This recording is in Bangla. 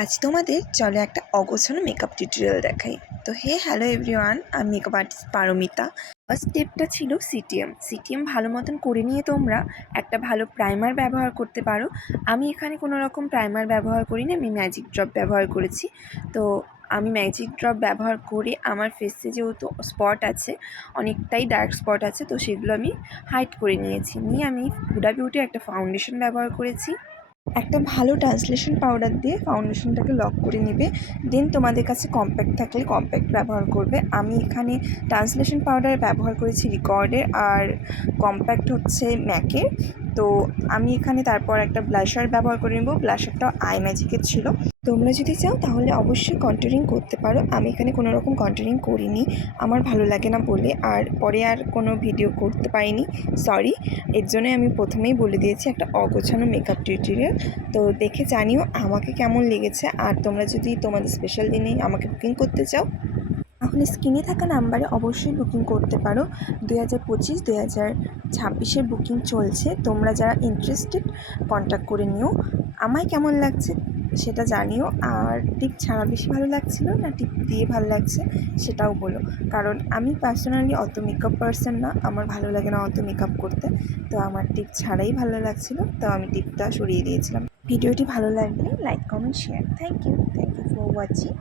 আজ তোমাদের চলো একটা অগোছালো মেকআপ টিউটোরিয়াল দেখাই। তো হ্যালো এভরিওয়ান, আমি মেকআপ আর্টিস্ট পারমিতা। ফার্স্ট স্টেপটা ছিল সিটিএম ভালো মতন করে নিয়ে তোমরা একটা ভালো প্রাইমার ব্যবহার করতে পারো। আমি এখানে কোনো রকম প্রাইমার ব্যবহার করিনি, আমি ম্যাজিক ড্রপ ব্যবহার করেছি। তো আমি ম্যাজিক ড্রপ ব্যবহার করে আমার ফেসে যেহেতু স্পট আছে, অনেকটাই ডার্ক স্পট আছে, তো সেগুলো আমি হাইড করে নিয়ে আমি হুডা বিউটির একটা ফাউন্ডেশন ব্যবহার করেছি। একটা ভালো ট্রান্সলেশন পাউডার দিয়ে ফাউন্ডেশনটাকে লক করে নেবে। দেন তোমাদের কাছে কম্প্যাক্ট থাকলে কম্প্যাক্ট ব্যবহার করবে। আমি এখানে ট্রান্সলেশন পাউডার ব্যবহার করেছি রিকর্ডের, আর কম্প্যাক্ট হচ্ছে ম্যাকের। তো আমি এখানে তারপর একটা ব্লাশার ব্যবহার করে নেব। ব্লাশারটাও আই ম্যাজিকের ছিল। তোমরা যদি চাও তাহলে অবশ্যই কন্ট্যুরিং করতে পারো। আমি এখানে কোনো রকম কন্ট্যুরিং করিনি, আমার ভালো লাগে না বলে, আর পরে আর কোনো ভিডিও করতে পারিনি, সরি। এর জন্যই আমি প্রথমেই বলে দিয়েছি একটা অগোছানো মেকআপ টিউটোরিয়াল। তো দেখে জানিও আমাকে কেমন লেগেছে। আর তোমরা যদি তোমাদের স্পেশাল দিনে আমাকে বুকিং করতে চাও তাহলে স্ক্রিনে থাকা নাম্বারে অবশ্যই বুকিং করতে পারো। 2025 2026-এর বুকিং চলছে। তোমরা যারা ইন্টারেস্টেড কন্ট্যাক্ট করে নিও। আমায় কেমন লাগছে সেটা জানিও। আর টিপ ছাড়া বেশি ভালো লাগছিল না টিপ দিয়ে ভালো লাগছে সেটাও বলো, কারণ আমি পার্সোনালি অত মেকআপ পার্সন না, আমার ভালো লাগে না অত মেকআপ করতে। তো আমার টিপ ছাড়াই ভালো লাগছিল, তো আমি টিপটা সরিয়ে দিয়েছিলাম। ভিডিওটি ভালো লাগলে like, comment, share. Thank you for watching.